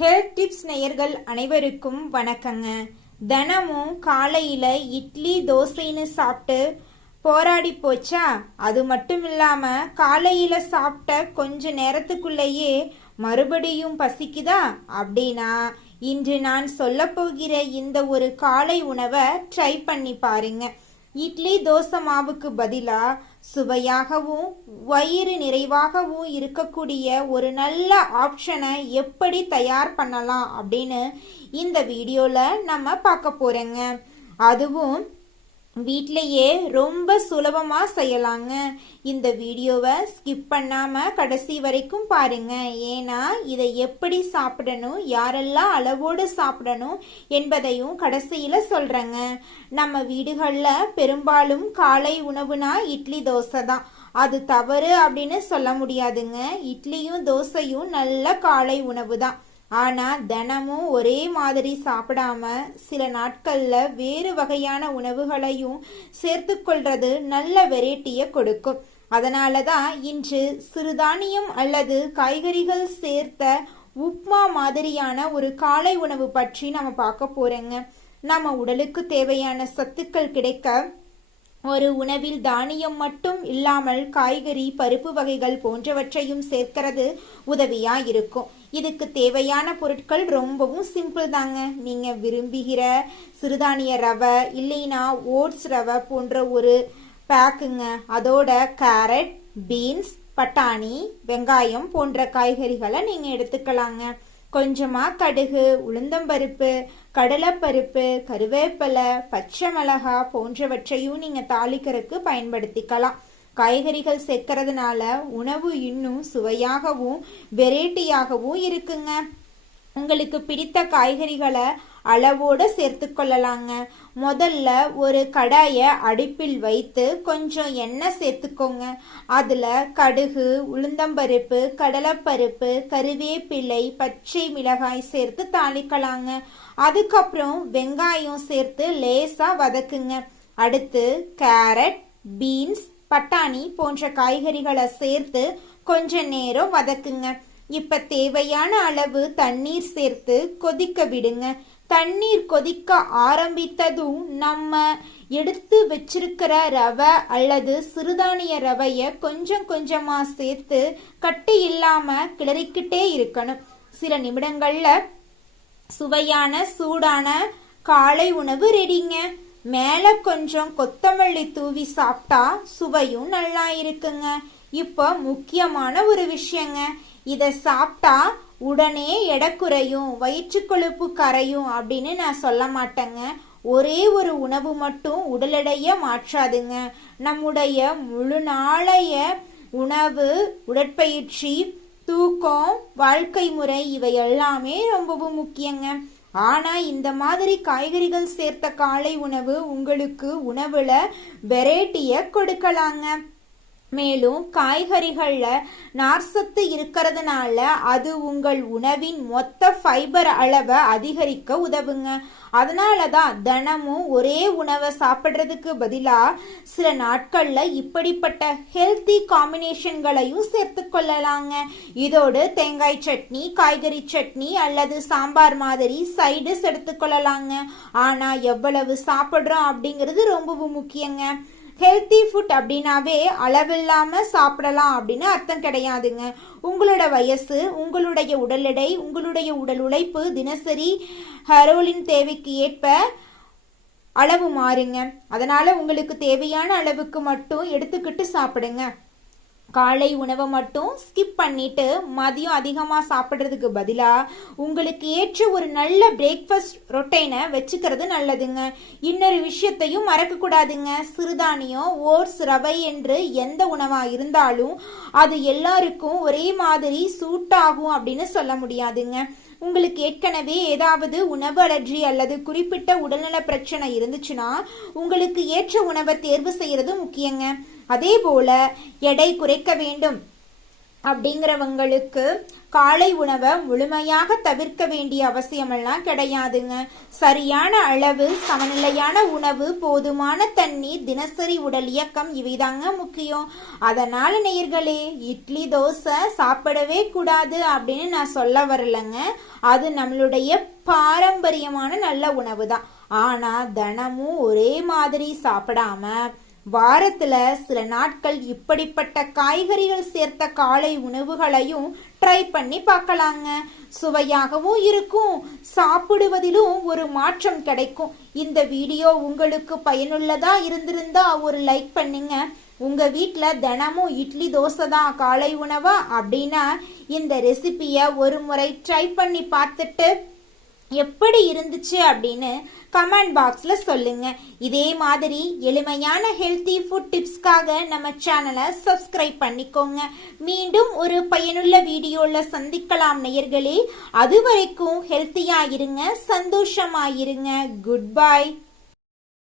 Health tips நேயர்கள் அனைவருக்கும் வணக்கங்க. தினமும் காலையில இட்லி தோசைன்னு சாப்பிட்டு போராடி போச்சா? அது மட்டும் இல்லாம காலையில சாப்பிட்ட கொஞ்ச நேரத்துக்குள்ளேயே மறுபடியும் பசிக்குதா? அப்படின்னா இன்று நான் சொல்ல போகிற இந்த ஒரு காலை உணவை ட்ரை பண்ணி பாருங்க. இட்லி தோசை மாவுக்கு பதிலா சுவையாகவும் வயிறு நிறைவாகவும் இருக்கக்கூடிய ஒரு நல்ல ஆப்ஷனை எப்படி தயார் பண்ணலாம் அப்படின்னு இந்த வீடியோல நம்ம பார்க்க போறோங்க. அதுவும் வீட்லயே ரொம்ப சுலபமா செய்யலாங்க. இந்த வீடியோவை ஸ்கிப் பண்ணாம கடைசி வரைக்கும் பாருங்க. ஏன்னா இதை எப்படி சாப்பிடணும், யாரெல்லாம் அளவோடு சாப்பிடணும் என்பதையும் கடைசியில சொல்றேங்க. நம்ம வீடுகள்ல பெரும்பாலும் காலை உணவுனா இட்லி தோசை தான். அது தவறு அப்படின்னு சொல்ல முடியாதுங்க. இட்லியும் தோசையும் நல்ல காலை உணவு தான். ஆனா தினமும் ஒரே மாதிரி சாப்பிடாம சில நாட்கள்ல வேறு வகையான உணவுகளையும் சேர்த்து கொள்றது நல்ல வெரைட்டியை கொடுக்கும். அதனாலதான் இன்று சிறுதானியம் அல்லது காய்கறிகள் சேர்த்த உப்மா மாதிரியான ஒரு காலை உணவு பற்றி நம்ம பார்க்க போறோங்க. நம்ம உடலுக்கு தேவையான சத்துக்கள் கிடைக்க ஒரு உணவில் தானியம் மட்டும் இல்லாமல் காய்கறி, பருப்பு வகைகள் போன்றவற்றையும் சேர்க்கிறது உதவியா இருக்கும். இதுக்கு தேவையான பொருட்கள் ரொம்பவும் சிம்பிள் தாங்க. நீங்க விரும்புகிற சிறுதானிய ரவை இல்லைன்னா ஓட்ஸ் ரவை போன்ற ஒரு பேக்குங்க. அதோட கேரட், பீன்ஸ், பட்டாணி, வெங்காயம் போன்ற காய்கறிகளை நீங்க எடுத்துக்கலாங்க. கொஞ்சமா கடுகு, உளுந்தம்பருப்பு, கடலைப்பருப்பு, கருவேப்பிலை, பச்சை மிளகாய் போன்றவற்றையும் நீங்க தாளிக்கிறதுக்கு பயன்படுத்திக்கலாம். காய்கறிகள் சேர்க்கறதுனால உணவு இன்னும் சுவையாகவும் வெரைட்டியாகவும் இருக்குங்க. உங்களுக்கு பிடித்த காய்கறிகளை அளவோடு சேர்த்து கொள்ளலாங்க. முதல்ல ஒரு கடாயை அடுப்பில் வைத்து கொஞ்சம் எண்ணெய் சேர்த்துக்கோங்க. அதுல கடுகு, உளுந்தம்பருப்பு, கடலைப்பருப்பு, கருவேப்பிலை, பச்சை மிளகாய் சேர்த்து தாளிக்கலாங்க. அதுக்கப்புறம் வெங்காயம் சேர்த்து லேசா வதக்குங்க. அடுத்து கேரட், பீன்ஸ், பட்டாணி போன்ற காய்கறிகளை சேர்த்து கொஞ்ச நேரம் வதக்குங்க. இப்ப தேவையான அளவு தண்ணீர் சேர்த்து கொதிக்க விடுங்க. தண்ணீர் கொதிக்க ஆரம்பித்ததும் நம்ம எடுத்து வச்சிருக்கிற ரவை அல்லது சிறுதானிய ரவைய கொஞ்சம் கொஞ்சமா சேர்த்து கட்டி இல்லாம கிளறிக்கிட்டே இருக்கணும். சில நிமிடங்கள்ல சுவையான சூடான காலை உணவு ரெடிங்க. மேல கொஞ்சம் கொத்தமல்லி தூவி சாப்பிட்டா சுவையும் நல்லா இருக்குங்க. இப்போ முக்கியமான ஒரு விஷயங்க. இதை சாப்பிட்டா உடனே எடை குறையும், வயிற்று கொழுப்பு கரையும் அப்படின்னு நான் சொல்ல மாட்டேங்க. ஒரே ஒரு உணவு மட்டும் உடல் எடையை மாற்றாதுங்க. நம்முடைய முழு நாளைய உணவு, உடற்பயிற்சி, தூக்கம், வாழ்க்கை முறை இவை எல்லாமே ரொம்பவும் முக்கியங்க. ஆனா இந்த மாதிரி காய்கறிகள் சேர்த்த காலை உணவு உங்களுக்கு உணவுல வெரைட்டிய கொடுக்கலாங்க. மேலும் காய்கறிகள்ல நார்சத்து இருக்கிறதுனால அது உங்கள் உணவின் மொத்த ஃபைபர் அளவை அதிகரிக்க உதவுங்க. அதனாலதான் தினமும் ஒரே உணவை சாப்பிட்றதுக்கு பதிலா சில நாட்கள்ல இப்படிப்பட்ட ஹெல்த்தி காம்பினேஷன்களையும் சேர்த்து கொள்ளலாங்க. இதோடு தேங்காய் சட்னி, காய்கறி சட்னி அல்லது சாம்பார் மாதிரி சைடிஸ் எடுத்துக்கொள்ளலாங்க. ஆனா எவ்வளவு சாப்பிட்றோம் அப்படிங்கிறது ரொம்பவும் முக்கியங்க. ஹெல்த்தி ஃபுட் அப்படின்னாவே அளவில்லாம சாப்பிடலாம் அப்படின்னு அர்த்தம் கிடையாதுங்க. உங்களோட வயசு, உங்களுடைய உடல் எடை, உங்களுடைய உடல் உழைப்பு, தினசரி ஹெரோலின் தேவைக்கு ஏற்ப அளவு மாறுங்க. அதனால உங்களுக்கு தேவையான அளவுக்கு மட்டும் எடுத்துக்கிட்டு சாப்பிடுங்க. காலை உணவை மட்டும் ஸ்கிப் பண்ணிட்டு மதியம் அதிகமாக சாப்பிட்றதுக்கு பதிலாக உங்களுக்கு ஏற்ற ஒரு நல்ல பிரேக்ஃபாஸ்ட் ரொட்டைனை வச்சுக்கிறது நல்லதுங்க. இன்னொரு விஷயத்தையும் மறக்கக்கூடாதுங்க. சிறுதானியம், ஓட்ஸ், ரவை என்று எந்த உணவாக இருந்தாலும் அது எல்லாருக்கும் ஒரே மாதிரி சூட் ஆகும் அப்படின்னு சொல்ல முடியாதுங்க. உங்களுக்கு ஏற்கனவே ஏதாவது உணவு அலர்ஜி அல்லது குறிப்பிட்ட உடல்நல பிரச்சனை இருந்துச்சுன்னா உங்களுக்கு ஏற்ற உணவை தேர்வு செய்யறது முக்கியங்க. அதே போல எடை குறைக்க வேண்டும் அப்படிங்கிறவங்களுக்கு காலை உணவை முழுமையாக தவிர்க்க வேண்டிய அவசியமெல்லாம் கிடையாதுங்க. சரியான அளவு, சமநிலையான உணவு, போதுமான தண்ணீர், தினசரி உடல் இயக்கம் இவைதாங்க முக்கியம். அதனால நேயர்களே, இட்லி தோசை சாப்பிடவே கூடாது அப்படின்னு நான் சொல்ல வரலங்க. அது நம்மளுடைய பாரம்பரியமான நல்ல உணவு தான். ஆனா தினமும் ஒரே மாதிரி சாப்பிடாம வாரத்துல சில நாட்கள் இப்படிப்பட்ட காய்கறிகள் சேர்த்த காலை உணவுகளையும் ட்ரை பண்ணி பார்க்கலாங்க. சுவையாகவும் இருக்கும், சாப்பிடுவதிலும் ஒரு மாற்றம் கிடைக்கும். இந்த வீடியோ உங்களுக்கு பயனுள்ளதா இருந்திருந்தா ஒரு லைக் பண்ணுங்க. உங்க வீட்டுல தினமும் இட்லி தோசை தான் காலை உணவா அப்படின்னா இந்த ரெசிபிய ஒரு முறை ட்ரை பண்ணி பார்த்துட்டு எப்படி இருந்துச்சு அப்படின்னு கமெண்ட் பாக்ஸ்ல சொல்லுங்க. இதே மாதிரி எளிமையான ஹெல்தி ஃபுட் டிப்ஸ்க்காக நம்ம சேனலை சப்ஸ்கிரைப் பண்ணிக்கோங்க. மீண்டும் ஒரு பயனுள்ள வீடியோல சந்திக்கலாம் நேயர்களே. அது வரைக்கும் ஹெல்த்தியா இருங்க, சந்தோஷமா இருங்க. Good bye.